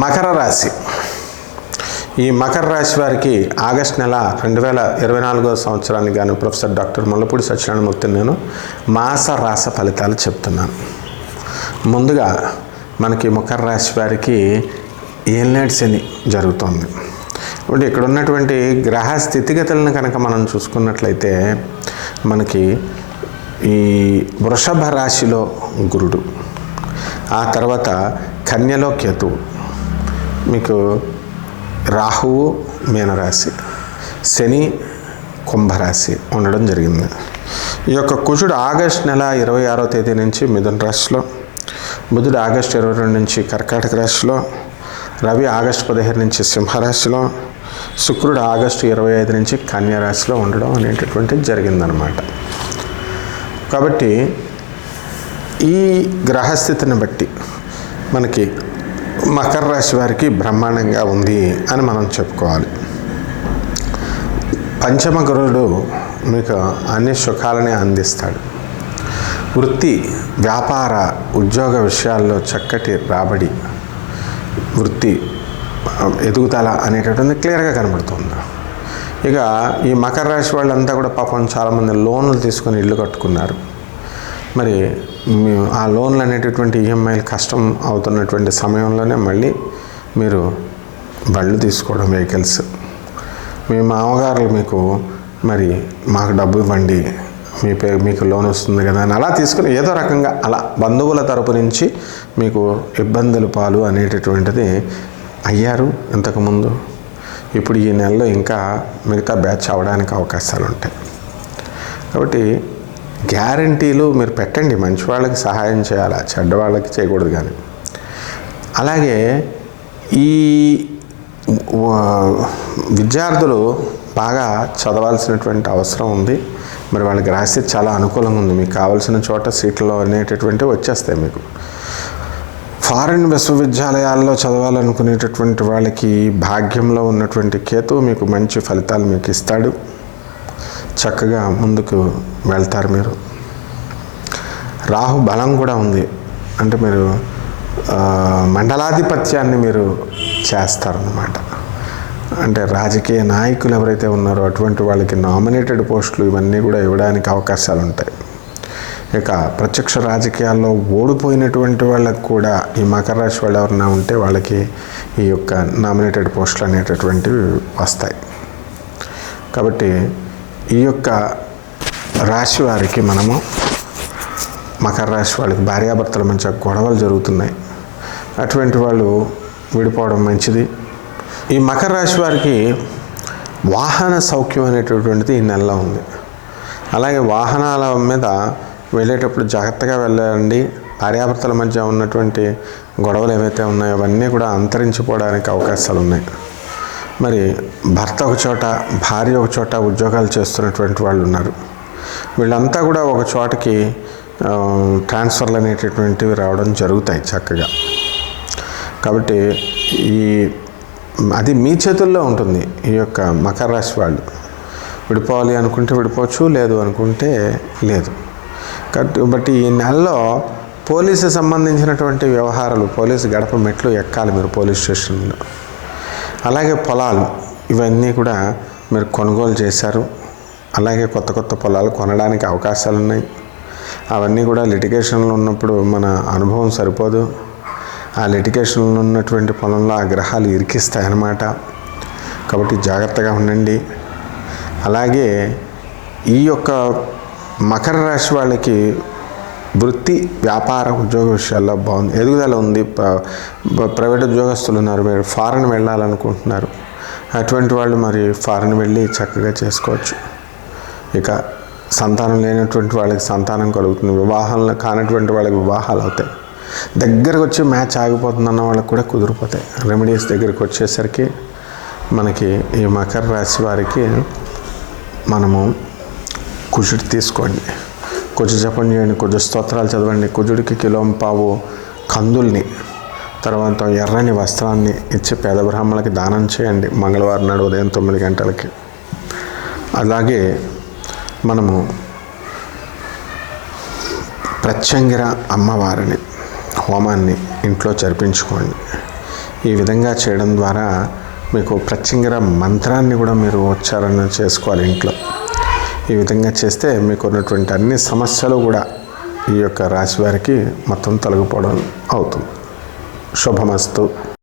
మకర రాశి. ఈ మకర రాశి వారికి ఆగస్టు నెల 2024 సంవత్సరానికి గాను ప్రొఫెసర్ డాక్టర్ ముల్లపూడి సత్యనారాయణమూర్తి నేను మాస రాస ఫలితాలు చెప్తున్నాను. ముందుగా మనకి మకర రాశి వారికి ఏలినాటి శని జరుగుతుంది. ఇప్పుడు ఇక్కడ ఉన్నటువంటి గ్రహ స్థితిగతులను కనుక మనం చూసుకున్నట్లయితే మనకి ఈ వృషభ రాశిలో గురుడు, ఆ తర్వాత కన్యలో కేతువు, మీకు రాహువు మీనరాశి, శని కుంభరాశి ఉండడం జరిగింది. ఈ యొక్క కుజుడు ఆగస్టు నెల 26వ తేదీ నుంచి మిథున రాశిలో, బుధుడు ఆగస్టు 22 నుంచి కర్కాటక రాశిలో, రవి ఆగస్టు 15 నుంచి సింహరాశిలో, శుక్రుడు ఆగస్టు 25 నుంచి కన్యా రాశిలో ఉండడం అనేటటువంటిది జరిగిందనమాట. కాబట్టి ఈ గ్రహస్థితిని బట్టి మనకి మకర రాశి వారికి బ్రహ్మాండంగా ఉంది అని మనం చెప్పుకోవాలి. పంచమ గురుడు మీకు అన్ని సుఖాలని అందిస్తాడు. వృత్తి, వ్యాపార, ఉద్యోగ విషయాల్లో చక్కటి రాబడి, వృత్తి ఎదుగుదల అనేటటువంటి క్లియర్గా కనబడుతుంది. ఇక ఈ మకర రాశి వాళ్ళంతా కూడా పాపం చాలామంది లోన్లు తీసుకొని ఇల్లు కట్టుకున్నారు. మరి ఆ లోన్లు అనేటటువంటి ఈఎంఐలు కష్టం అవుతున్నటువంటి సమయంలోనే మళ్ళీ మీరు బళ్ళు తీసుకోవడం, వెహికల్స్, మీ మామగారులు మీకు మరి మాకు డబ్బు ఇవ్వండి, మీకు లోన్ వస్తుంది కదా అని అలా తీసుకుని ఏదో రకంగా అలా బంధువుల తరపు నుంచి మీకు ఇబ్బందులు పాలు అనేటటువంటిది అయ్యారు ఇంతకుముందు. ఇప్పుడు ఈ నెలలో ఇంకా మిగతా బ్యాచ్ అవ్వడానికి అవకాశాలు ఉంటాయి. కాబట్టి గ్యారంటీలు మీరు పెట్టండి, మంచి వాళ్ళకి సహాయం చేయాలా, చెడ్డ వాళ్ళకి చేయకూడదు. కానీ అలాగే ఈ విద్యార్థులు బాగా చదవాల్సినటువంటి అవసరం ఉంది. మరి వాళ్ళకి రాస్తే చాలా అనుకూలంగా ఉంది. మీకు కావాల్సిన చోట సీట్లు అనేటటువంటివి వచ్చేస్తాయి. మీకు ఫారిన్ విశ్వవిద్యాలయాల్లో చదవాలనుకునేటటువంటి వాళ్ళకి భాగ్యంలో ఉన్నటువంటి కేతు మీకు మంచి ఫలితాలు మీకు ఇస్తాడు. చక్కగా ముందుకు వెళ్తారు మీరు. రాహు బలం కూడా ఉంది, అంటే మీరు మండలాధిపత్యాన్ని మీరు చేస్తారన్నమాట. అంటే రాజకీయ నాయకులు ఎవరైతే ఉన్నారో అటువంటి వాళ్ళకి నామినేటెడ్ పోస్టులు ఇవన్నీ కూడా ఇవ్వడానికి అవకాశాలు ఉంటాయి. ఇక ప్రత్యక్ష రాజకీయాల్లో ఓడిపోయినటువంటి వాళ్ళకు కూడా ఈ మకర రాశి వాళ్ళు ఎవరైనా ఉంటే వాళ్ళకి ఈ యొక్క నామినేటెడ్ పోస్టులు అనేటటువంటివి వస్తాయి. కాబట్టి ఈ యొక్క రాశి వారికి మనము మకర రాశి వాళ్ళకి భార్యాభర్తల మధ్య గొడవలు జరుగుతున్నాయి, అటువంటి వాళ్ళు విడిపోవడం మంచిది. ఈ మకర రాశి వారికి వాహన సౌఖ్యం అనేటటువంటిది ఈ నెలలో ఉంది. అలాగే వాహనాల మీద వెళ్ళేటప్పుడు జాగ్రత్తగా వెళ్ళండి. భార్యాభర్తల మధ్య ఉన్నటువంటి గొడవలు ఏవైతే ఉన్నాయో అవన్నీ కూడా అంతరించిపోవడానికి అవకాశాలు ఉన్నాయి. మరి భర్త ఒక చోట, భార్య ఒక చోట ఉద్యోగాలు చేస్తున్నటువంటి వాళ్ళు ఉన్నారు. వీళ్ళంతా కూడా ఒక చోటకి ట్రాన్స్ఫర్లు అనేటటువంటివి రావడం జరుగుతాయి చక్కగా. కాబట్టి అది మీ చేతుల్లో ఉంటుంది. ఈ యొక్క మకర రాశి వాళ్ళు విడిపోవాలి అనుకుంటే విడిపోవచ్చు, లేదు అనుకుంటే లేదు. కాబట్టి ఈ నెలలో పోలీసు సంబంధించినటువంటి వ్యవహారాలు, పోలీసు గడప మెట్లు ఎక్కాలి మీరు పోలీస్ స్టేషన్లో. అలాగే పొలాలు ఇవన్నీ కూడా మీరు కొనుగోలు చేశారు. అలాగే కొత్త కొత్త పొలాలు కొనడానికి అవకాశాలు ఉన్నాయి. అవన్నీ కూడా లిటిగేషన్లో ఉన్నప్పుడు మన అనుభవం సరిపోదు. ఆ లిటిగేషన్లో ఉన్నటువంటి పొలంలో ఆ గ్రహాలు ఇరికిస్తాయి అన్నమాట. కాబట్టి జాగ్రత్తగా ఉండండి. అలాగే ఈ యొక్క మకర రాశి వాళ్ళకి వృత్తి, వ్యాపార, ఉద్యోగ విషయాల్లో బాగుంది, ఎదుగుదల ఉంది. ప్రైవేట్ ఉద్యోగస్తులు ఉన్నారు, మీరు ఫారెన్ వెళ్ళాలనుకుంటున్నారు, అటువంటి వాళ్ళు మరి ఫారెన్ వెళ్ళి చక్కగా చేసుకోవచ్చు. ఇక సంతానం లేనటువంటి వాళ్ళకి సంతానం కలుగుతుంది. వివాహాలు కానటువంటి వాళ్ళకి వివాహాలు అవుతాయి. దగ్గరకు వచ్చి మ్యాచ్ ఆగిపోతుందన్న వాళ్ళకి కూడా కుదిరిపోతాయి. రెమెడీస్ దగ్గరికి వచ్చేసరికి మనకి ఈ మకర రాశి వారికి మనము కుజుడు తీసుకోండి, కుజ జపం చేయండి, కుజ స్తోత్రాలు చదవండి. కుజుడికి కిలోంపావు కందుల్ని, తర్వాత ఎర్రని వస్త్రాన్ని ఇచ్చి పేద బ్రాహ్మణులకి దానం చేయండి మంగళవారం నాడు ఉదయం 9 గంటలకి. అలాగే మనము ప్రత్యంగిర అమ్మవారిని హోమాన్ని ఇంట్లో జరిపించుకోండి. ఈ విధంగా చేయడం ద్వారా మీకు ప్రత్యంగిర మంత్రాన్ని కూడా మీరు ఉచ్చారణ చేసుకోవాలి ఇంట్లో. ఈ విధంగా చేస్తే మీకు ఉన్నటువంటి అన్ని సమస్యలు కూడా ఈ యొక్క రాశి వారికి మొత్తం తొలగిపోవడం అవుతుంది. శుభమస్తు.